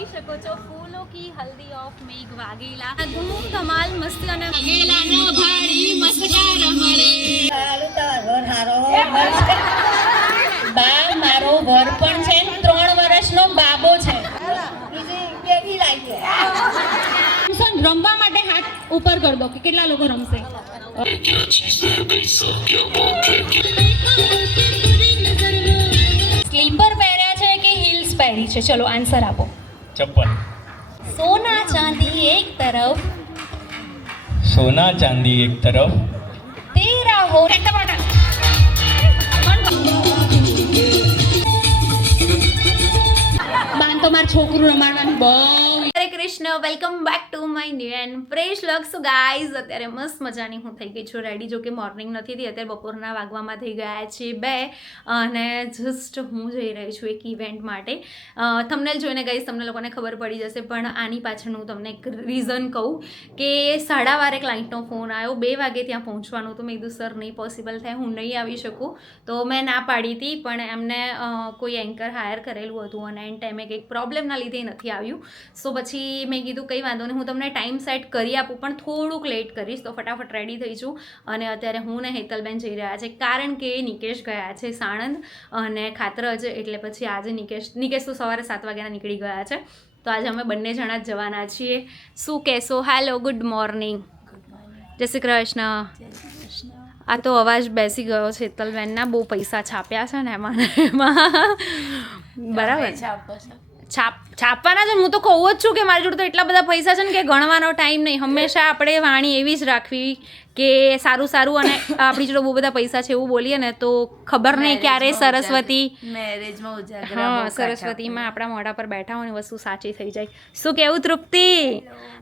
જોઈ શકો છો ફૂલો કી હલ્દી ઓફ મેઘ વાઘેલા ધૂમ ધમાલ મસ્તી અને સારું તારો હારો બા મારો વર પણ છે ને ત્રણ વર્ષનો બાબો છે. બીજી બેબી છે રમવા માટે હાથ ઉપર કરી દો કે કેટલા લોકો રમશે? સ્લીપર પહેર્યા છે કે હિલ્સ પહેરી છે? ચલો આન્સર આપો. ચપ્પલ સોના ચાંદી એક તરફ સોના ચાંદી એક તરફ તેરા હો બાન તો માર છોકરું રમાડવાનું. બહુ Krishna welcome back to my new and fresh vlog so guys અત્યારે મસ્ત મજાની હું થઈ ગઈ છું રેડી જો કે મોર્નિંગ નથી થઈ, અત્યારે બપોરના વાગવામાં થઈ ગયા છે બે, અને જસ્ટ હું જઈ રહી છું એક ઇવેન્ટ માટે. થમનેલ જોઈને ગઈશ તમને લોકોને ખબર પડી જશે, પણ આની પાછળનું તમને એક રીઝન કહું કે સાડા વારે ક્લાયન્ટનો ફોન આવ્યો, બે વાગે ત્યાં પહોંચવાનું તો મેં કીધું સર નહીં પોસિબલ થાય, હું નહીં આવી શકું. તો મેં ના પાડી હતી, પણ એમને કોઈ એન્કર હાયર કરેલું હતું, અને એન ટાઈમે કંઈક પ્રોબ્લેમના લીધે નથી આવ્યું. સો પછી મેં કીધું કંઈ વાંધો નહીં હું તમને ટાઈમ સેટ કરી આપું પણ થોડુંક લેટ કરીશ તો ફટાફટ રેડી થઈ છું અને અત્યારે હું ને હેતલબેન જઈ રહ્યા છે કારણ કે નિકેશ ગયા છે સાણંદ અને ખાતરજ એટલે પછી આજે નિકેશ નિકેશ તો સવારે સાત વાગ્યાના નીકળી ગયા છે. તો આજે અમે બંને જણા જ જવાના છીએ. શું કહેશો? હેલો ગુડ મોર્નિંગ જય શ્રી કૃષ્ણ. આ તો અવાજ બેસી ગયો છે હેતલબેનના બહુ પૈસા છાપ્યા છે ને એમાં એમાં. બરાબર. છાપ છાપવાના છે? હું તો કહું જ છું કે મારી જોડે તો એટલા બધા પૈસા છે ને કે ગણવાનો ટાઈમ નહીં. હંમેશા આપણે વાણી એવી જ રાખવી કે સારું સારું અને આપણી જોડે બહુ બધા પૈસા છે એવું બોલીએ ને તો ખબર નહીં ક્યારે સરસ્વતી મેરેજમાં હા સરસ્વતીમાં આપણા મોઢા પર બેઠા હોય ને વસ્તુ સાચી થઈ જાય. શું કેવું તૃપ્તિ?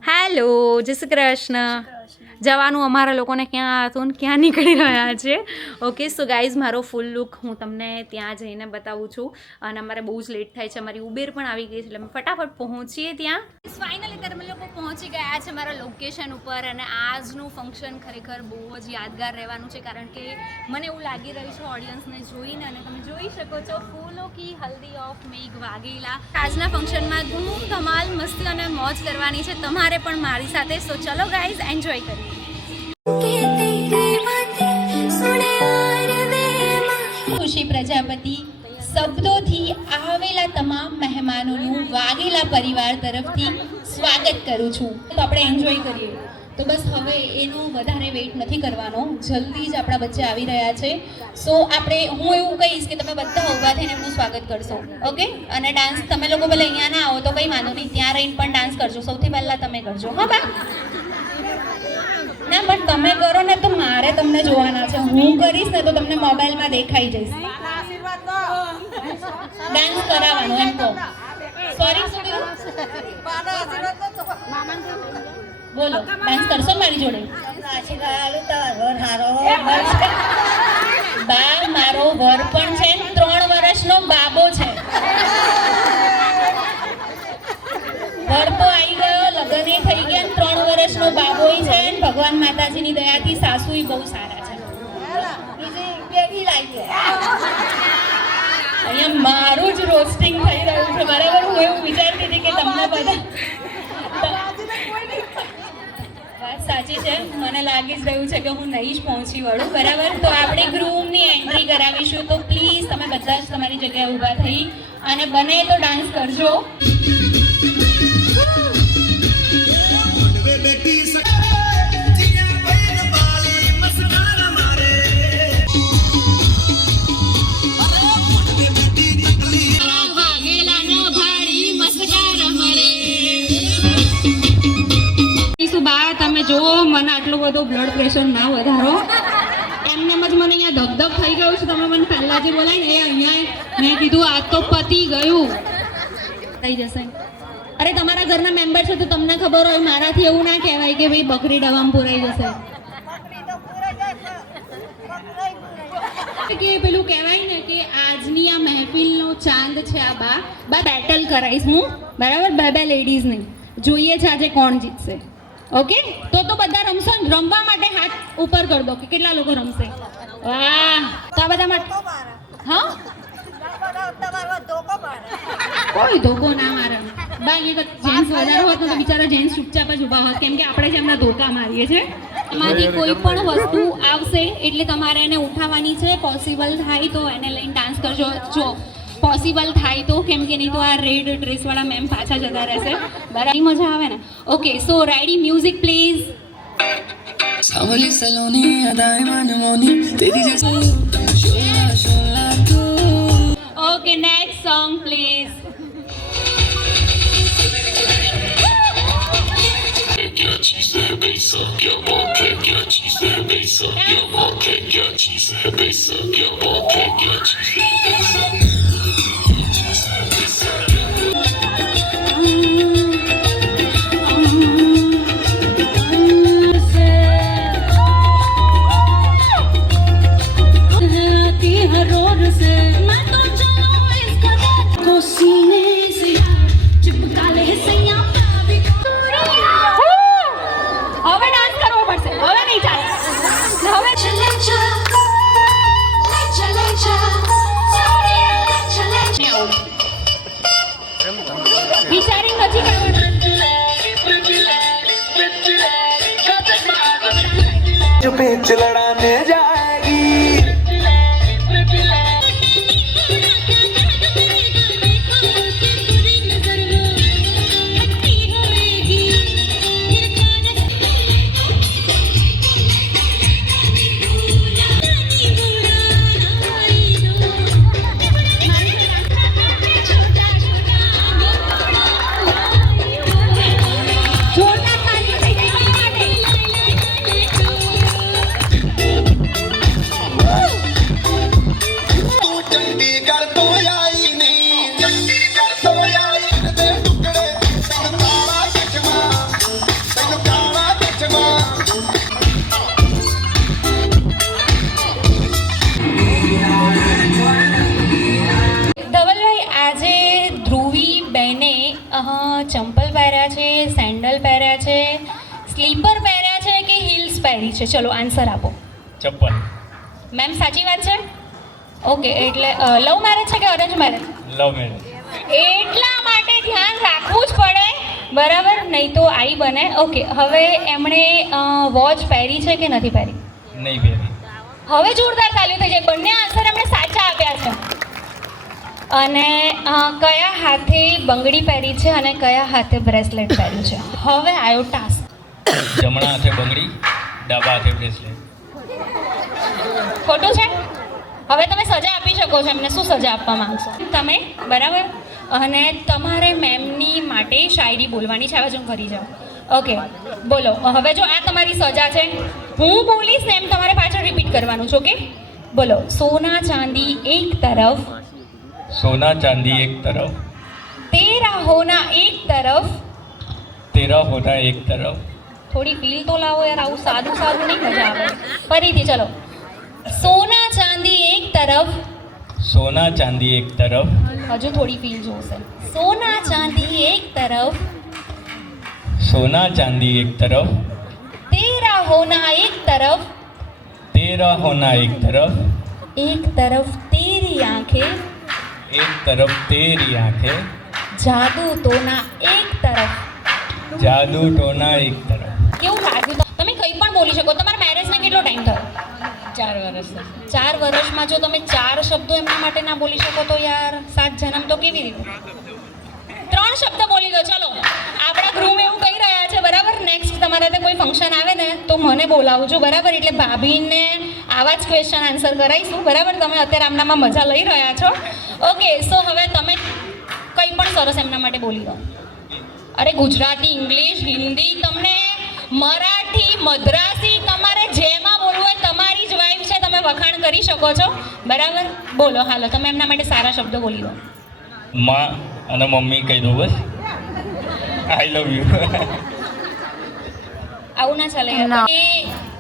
હેલો જય શ્રી કૃષ્ણ. જવાનું અમારા લોકોને ક્યાં હતું ને ક્યાં નીકળી રહ્યા છે. ઓકે સો ગાઈઝ મારો ફૂલ લુક હું તમને ત્યાં જઈને બતાવું છું. અને અમારે બહુ જ લેટ થાય છે. અમારી ઉબેર પણ આવી ગઈ છે, એટલે અમે ફટાફટ પહોંચીએ ત્યાં. ફાઇનલી તમે લોકો પહોંચી ગયા છે મારા લોકેશન ઉપર અને આજનું ફંક્શન ખરેખર બહુ જ યાદગાર રહેવાનું છે, કારણ કે મને એવું લાગી રહ્યું છે ઓડિયન્સને જોઈને અને તમે જોઈ શકો છો ફૂલો કી હલ્દી ઓફ મેઘ વાઘેલા. આજના ફંક્શનમાં ધૂમ ધમાલ મસ્તી અને મોજ કરવાની છે તમારે પણ મારી સાથે. સો ચલો ગાઈઝ એન્જોય કરીએ. ખુશી પ્રજાપતિ શબ્દોથી આવેલા તમામ મહેમાનોનું વાઘેલા પરિવાર તરફથી સ્વાગત કરું છું. તો આપણે એન્જોય કરીએ. તો બસ હવે એનો વધારે વેઇટ નથી કરવાનો. જલ્દી જ આપણા બચ્ચે આવી રહ્યા છે. સો આપણે, હું એવું કહીશ કે તમે બધા ઊભા થઈને એમનું સ્વાગત કરશો. ઓકે અને ડાન્સ તમે લોકો ભલે અહીંયા ના આવો તો કંઈ વાંધો નહીં. ત્યાં રહીને પણ ડાન્સ કરજો. સૌથી પહેલાં તમે કરજો. હા, બા? પણ તમે કરો ને તો મારે તમને જોવાના છે. હું કરીશ ને તો તમને મોબાઈલમાં દેખાઈ જઈશ. ડાન્સ કરાવવાનો એમ કહો. સોરી બોલો ડાન્સ કરશો મારી જોડે? બા મારો વર પણ છે. ભગવાન માતાજીની દયાથી સાસુય બહુ સારા છે. અહીંયા મારું જ રોસ્ટિંગ થઈ રહ્યું છે. બરાબર હું એવું વિચારતી હતી કે તમને બધા સાચી છે. મને લાગી જ રહ્યું છે કે હું નહીં જ પહોંચી વળું. બરાબર તો આપણે ગ્રુમની એન્ટ્રી કરાવીશું. તો પ્લીઝ તમે બધા જ તમારી જગ્યાએ ઊભા થઈ અને બને તો ડાન્સ કરજો. બધું બ્લડ પ્રેશર ના વધારો. એમને જ મને અહીંયા ધબધબ થઈ ગયું છે. તમે મને પહેલા જે બોલાય ને એ અહીંયા મેં કીધું, આ તો પતી ગયું. થઈ જશે. અરે, તમારા ઘરના મેમ્બર છે તો તમને ખબર હોય, મારાથી એવું ના કહેવાય કે ભાઈ બકરી ડવામાં પુરાઈ જશે. કે પેલું કહેવાય ને કે આજની આ મહેફિલનો ચાંદ છે આ બા. બા બેટલ કરાઈશ હું. બરાબર? બે બે લેડીઝની જોઈએ છે આજે કોણ જીતશે. ઓકે? તો તો બધા રમશો ને રમવા માટે હાથ ઉપર કરી દો કે કેટલા લોકો રમશે? વાહ. તો આ બધા માટે હા? કોઈ ધોકો ના મારે. બાકી તો જેન્ટ્સ વધારે હોત તો બિચારા જેન્ટ્સ ચૂપચાપ જ ઊભા હોત. કેમ કે આપણે જ એમના ધોકા મારીએ છીએ. એમાંથી કોઈ પણ વસ્તુ આવશે એટલે તમારે એને ઉઠાવવાની છે પોસિબલ થાય તો એને લઈને ડાન્સ કરજો. જો પોસિબલ થાય તો કેમ કે નહીં તો આ રેડ ડ્રેસવાળા મેમ પાછા જતા રહેશે બરાબર મજા આવે ને okay so ready music please सावली सलोनी अदाएं मनमोनी तेरी जैसे शोला शोला तू ઓકે નેક્સ્ટ સોંગ પ્લીઝ क्या चीज है बेसा क्या बात है क्या चीज है बेसा क्या बात है क्या चीज है बेसा क्या बात है क्या चीज है बेसा છે. ચલો આન્સર આપો. ચપ્પલ મેમ સાચી વાત છે? ઓકે એટલે લવ મેરેજ છે કે અરેન્જ મેરેજ લવ મેરેજ એટલા માટે ધ્યાન રાખવું જ પડે. બરાબર? નહીં તો આઈ બને. ઓકે હવે એમણે વોચ પહેરી છે કે નથી પહેરી? નહીં પહેરી. હવે જોરદાર તાલીઓ થઈ જાય. બંને આન્સર એમણે સાચા આપ્યા છે. અને કયા હાથે બંગડી પહેરી છે અને કયા હાથે બ્રેસલેટ પહેર્યું છે? હવે આવ્યો ટાસ્ક જમણા હાથે બંગડી. ડાબા બ્રેસલેટ ખોટું છે? હવે તમે સજા આપી શકો છો એમને શું સજા આપવા માંગશો? તમે બરાબર? અને તમારે મેમની માટે શાયરી બોલવાની છે હવે જો કરી જાઓ ઓકે બોલો. હવે જો આ તમારી સજા છે હું બોલીશ ને એમ તમારે પાછળ રિપીટ કરવાનું છે ઓકે બોલો. સોના ચાંદી એક તરફ સોના ચાંદી એક તરફ તેરા હોના એક તરફ તેરા હોના એક તરફ થોડી ફીલ તો લાવો યાર આવું સાદું સાદું નહીં મજા આવે. ફરીથી ચલો. સોના ચાંદી એક તરફ. સોના ચાંદી એક તરફ. હજુ થોડી ફીલ જોશે. સોના ચાંદી એક તરફ. સોના ચાંદી એક તરફ. તેરા હોના એક તરફ. તેરા હોના એક તરફ. એક તરફ તેરી આંખે. એક તરફ તેરી આંખે. જાદુ તોના એક તરફ. જાદુ ટોના એક તરફ કેવું લાગ્યું તમે કંઈ પણ બોલી શકો. તમારા મેરેજને કેટલો ટાઈમ થયો? ચાર વર્ષ ચાર વર્ષમાં જો તમે ચાર શબ્દો એમના માટે ના બોલી શકો તો યાર સાત જન્મ તો કેવી રીતે? ત્રણ શબ્દ બોલી દો ચલો. આપણા ગ્રુમ એવું કહી રહ્યા છે બરાબર? નેક્સ્ટ તમારા ત્યાં કોઈ ફંક્શન આવે ને તો મને બોલાવજો બરાબર? એટલે ભાભીને આવા જ ક્વેશ્ચન આન્સર કરાવીશું બરાબર? તમે અત્યારે આમનામાં મજા લઈ રહ્યા છો. ઓકે સો હવે તમે કંઈ પણ સરસ એમના માટે બોલી દો. અરે ગુજરાતી ઇંગ્લિશ હિન્દી તમને મરાઠી મદ્રાસી તમારે જેમાં બોલવું હોય તમારી જ વાઈફ છે તમે વખાણ કરી શકો છો. બરાબર? બોલો હાલો તમે એમના માટે સારા શબ્દો બોલી દો. માં અને મમ્મી કહી દો બસ. આઈ લવ યુ આવું ના ચાલે.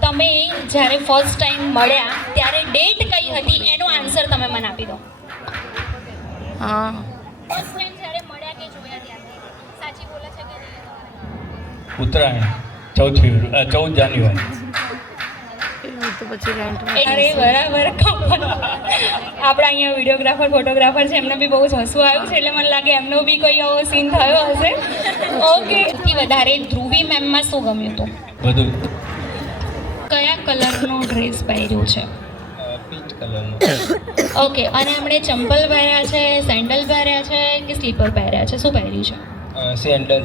તમે જ્યારે ફર્સ્ટ ટાઈમ મળ્યા ત્યારે ડેટ કઈ હતી? એનો આન્સર તમે મને આપી દો. ફર્સ્ટ ટાઈમ જ્યારે મળ્યા કે જોયા ત્યારે? સાચી બોલે છે કે નહીં? ઉત્તરાયણ. ચૌદ ફેબ્રુઆરી ચૌદ જાન્યુઆરી. અરે બરાબર. આપણા અહીંયા વિડીયોગ્રાફર ફોટોગ્રાફર છે એમને બી બહુ જ હસવું આવ્યું છે એટલે મને લાગે એમનો બી કોઈ એવો સીન થયો હશે. ઓકે. વધારે ધ્રુવી મેમમાં શું ગમ્યું હતું? બધું. કયા કલરનો ડ્રેસ પહેર્યો છે? પીચ કલરનું. ઓકે અને આપણે ચંપલ પહેર્યા છે સેન્ડલ પહેર્યા છે કે સ્લીપર પહેર્યા છે? શું પહેર્યું છે? સેન્ડલ.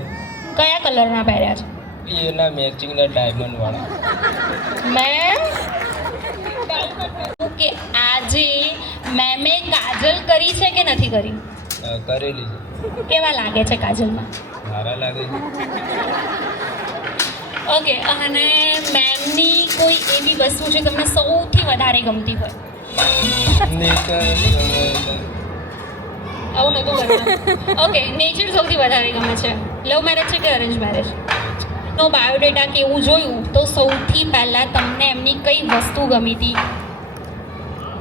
કયા કલરના પહેર્યા છે? એના મેચિંગના ડાયમંડ વાળા. મેમ કે આજે મેમે કાજલ કરી છે કે નથી કરી? કરેલી છે. કેવા લાગે છે કાજલમાં? સારા લાગે છે. ઓકે અને મેમની કોઈ એવી વસ્તુ છે તમને સૌથી વધારે ગમતી હોય? આવું નતું ઓકે નેચર સૌથી વધારે ગમે છે. લવ મેરેજ છે કે અરેન્જ મેરેજ નો બાયોડેટા કેવું જોયું? તો સૌથી પહેલાં તમને એમની કઈ વસ્તુ ગમી હતી?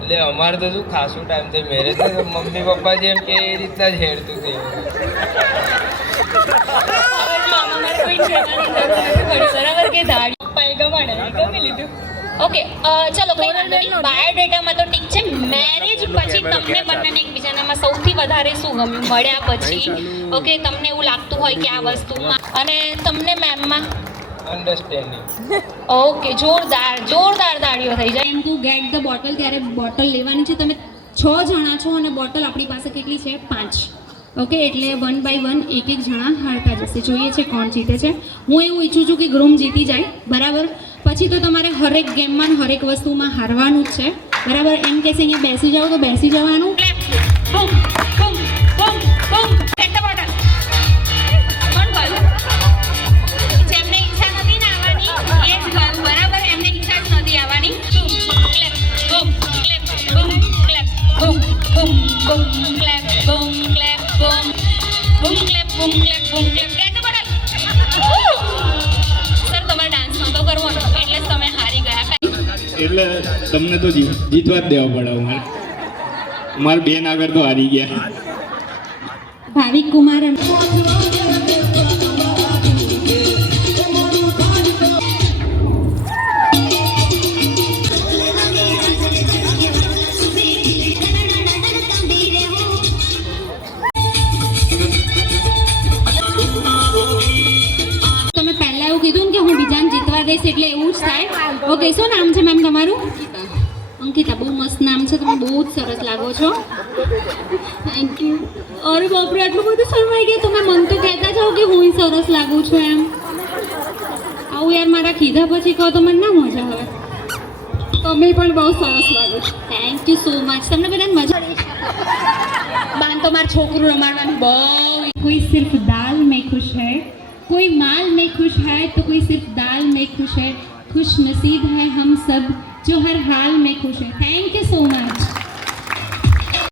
એટલે અમારે તો શું ખાસું ટાઈમ થઈ મેરેજ મમ્મી પપ્પા જેમ કે એ રીતના જ હેરતું પડી બરાબર કે દાઢી? ગમી લીધું? ઓકે ચલો કઈ વાંધો નહીં. બાયોડેટામાં તો ઠીક છે. મેરેજ પછી તમને બંનેને એકબીજાનામાં સૌથી વધારે શું ગમ્યું મળ્યા પછી? ઓકે તમને એવું લાગતું હોય કે આ વસ્તુમાં. અને તમને મેમમાં અન્ડરસ્ટેન્ડિંગ ઓકે જોરદાર જોરદાર તાળીઓ થઈ જાય. Aim to get the bottle ત્યારે બોટલ લેવાની છે? તમે છ જણા છો અને બોટલ આપણી પાસે કેટલી છે? પાંચ. ઓકે એટલે વન બાય વન એક એક જણા હારતા જશે. જોઈએ છે કોણ જીતે છે. હું એવું ઈચ્છું છું કે ગ્રૂમ જીતી જાય. બરાબર? પછી તો તમારે હરેક ગેમમાં હરેક વસ્તુમાં હારવાનું જ છે. બરાબર? એમ કહેશે અહીંયા બેસી જાઓ તો બેસી જવાનું. Boom, boom, boom take the bottle sir તમારે ડાન્સ નહોતો કરવાનો એટલે તમે હારી ગયા. એટલે તમને તો જીત જીતવા જ દેવા પડે અમારે. મારા બેન આગળ તો હારી ગયા. ભાવિક કુમાર ઓકે શું નામ છે મેમ તમારું? અંકિતા, બહુ મસ્ત નામ છે, તમે બહુ જ સરસ લાગો છો. થેન્ક યુ અરે બાપરે, આટલું બધું શરમાઈ ગયા, તમે મન તો કહેતા જાઓ કે હું સરસ લાગું છું એમ. આવું યાર, મારા કીધા પછી કહો તો મને ના મજા આવે. તમે પણ બહુ સરસ લાગો છો. થેન્ક યુ સો મચ તમને બધાને મજા બાન તો મારું છોકરું રમાડવાનું બહુ કોઈ સિર્ફ દાલ મેં ખુશ હૈ. કોઈ માલ મેં ખુશ હૈ, તો કોઈ સિર્ફ દાલ મેં ખુશ હૈ. खुश नसीब हैं हम सब जो हर हाल में खुश हैं थैंक यू सो मच